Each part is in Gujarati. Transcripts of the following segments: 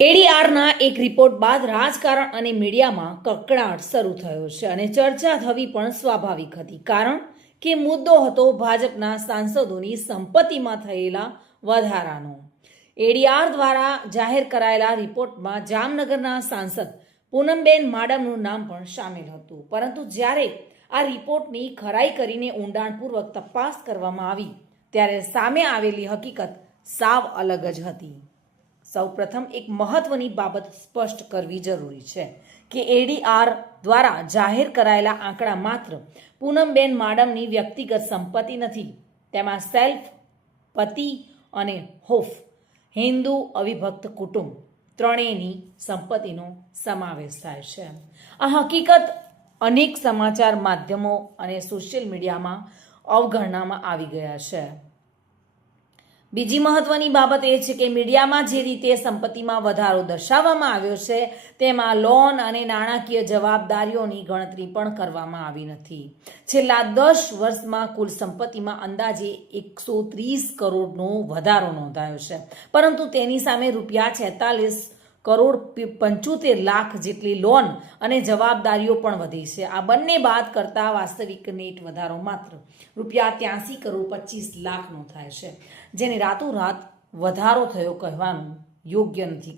એડીઆરના એક રિપોર્ટ બાદ રાજકારણ અને મીડિયામાં કકળાટ શરૂ થયો છે અને ચર્ચા થવી પણ સ્વાભાવિક હતી, કારણ કે મુદ્દો હતો ભાજપના સાંસદોની સંપત્તિમાં થયેલા વધારાનો. એડીઆર દ્વારા જાહેર કરાયેલા રિપોર્ટમાં જામનગરના સાંસદ પૂનમબેન માડમનું નામ પણ સામેલ હતું, પરંતુ જ્યારે આ રિપોર્ટની ખરાઈ કરીને ઊંડાણપૂર્વક તપાસ કરવામાં આવી ત્યારે સામે આવેલી હકીકત સાવ અલગ જ હતી. સૌપ્રથમ એક મહત્વની બાબત સ્પષ્ટ કરવી જરૂરી છે કે એડીઆર દ્વારા જાહેર કરાયેલા આંકડા માત્ર પૂનમબેન માડમની વ્યક્તિગત સંપત્તિ નથી. તેમાં સેલ્ફ, પતિ અને હોફ, હિન્દુ અવિભક્ત કુટુંબ ત્રણેયની સંપત્તિનો સમાવેશ થાય છે. આ હકીકત અનેક સમાચાર માધ્યમો અને સોશિયલ મીડિયામાં અવગણવામાં આવી ગયા છે. બીજી મહત્વની બાબત એ છે કે મીડિયામાં જે રીતે સંપત્તિમાં વધારો દર્શાવવામાં આવ્યો છે તેમાં લોન અને નાણાકીય જવાબદારીઓની ગણતરી પણ કરવામાં આવી નથી. છેલ્લા 10 વર્ષમાં કુલ સંપત્તિમાં અંદાજે 130 કરોડનો વધારો નોંધાયો છે, પરંતુ તેની સામે ₹46 કરોડ 75 લાખ જેટલી લોન અને જવાબદારીઓ પણ વધી છે. આ બંને બાદ કરતા વાસ્તવિક નેટ વધારો માત્ર ₹83 કરોડ 25 લાખનો થાય છે, જેને રાતોરાત વધારો થયો કહેવાનું યોગ્ય નથી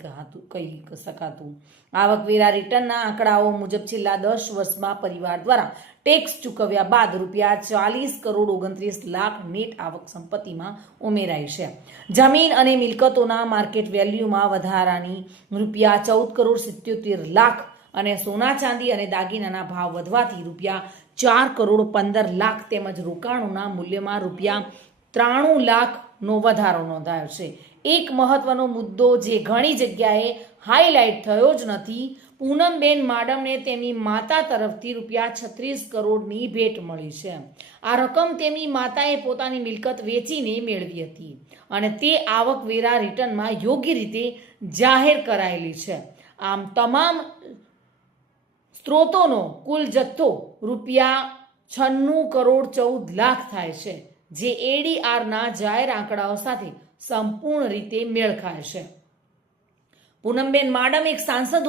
કહી શકાતું. આવકવેરા રિટર્નના આંકડાઓ મુજબ છેલ્લા 10 વર્ષમાં પરિવાર દ્વારા ટેક્સ ચૂકવ્યા બાદ ₹40 કરોડ 29 લાખ નેટ આવક સંપત્તિમાં ઉમેરાઈ છે. જમીન અને મિલકતોના માર્કેટ વેલ્યુમાં વધારાની ₹14 કરોડ 77 લાખ અને સોના ચાંદી અને દાગીનાના ભાવ વધવાથી ₹4 કરોડ 15 લાખ તેમજ રોકાણોના મૂલ્યમાં ₹93 લાખનો વધારો નોંધાયો છે. એક મહત્વનો મુદ્દો જે ઘણી જગ્યાએ હાઇલાઇટ થયો જ નથી, પૂનમબેન માડમને તેમની માતા તરફથી ₹36 કરોડની ભેટ મળી છે. આ રકમ તેમની માતાએ પોતાની મિલકત વેચીને મેળવી હતી અને તે આવકવેરા રિટર્નમાં યોગ્ય રીતે જાહેર કરાયેલી છે. આમ તમામ સ્ત્રોતોનો કુલ જથ્થો ₹96 કરોડ 14 લાખ થાય છે, જે એડીઆરના જાહેર આંકડાઓ સાથે સંપૂર્ણ રીતે મેળ ખાય છે. પૂનમબેન માડમ એક સાંસદ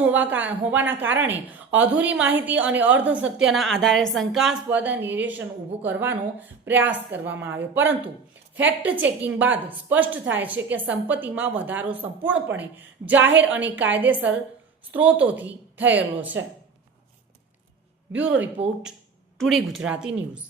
હોવાના કારણે અધૂરી માહિતી અને અર્ધ સત્યના આધારે શંકાસ્પદ નિવેદન ઊભું કરવાનો પ્રયાસ કરવામાં આવ્યો, પરંતુ ફેક્ટ ચેકિંગ બાદ સ્પષ્ટ થાય છે કે સંપત્તિમાં વધારો સંપૂર્ણપણે જાહેર અને કાયદેસર સ્ત્રોતોથી થયેલો છે. Bureau report, today Gujarati news.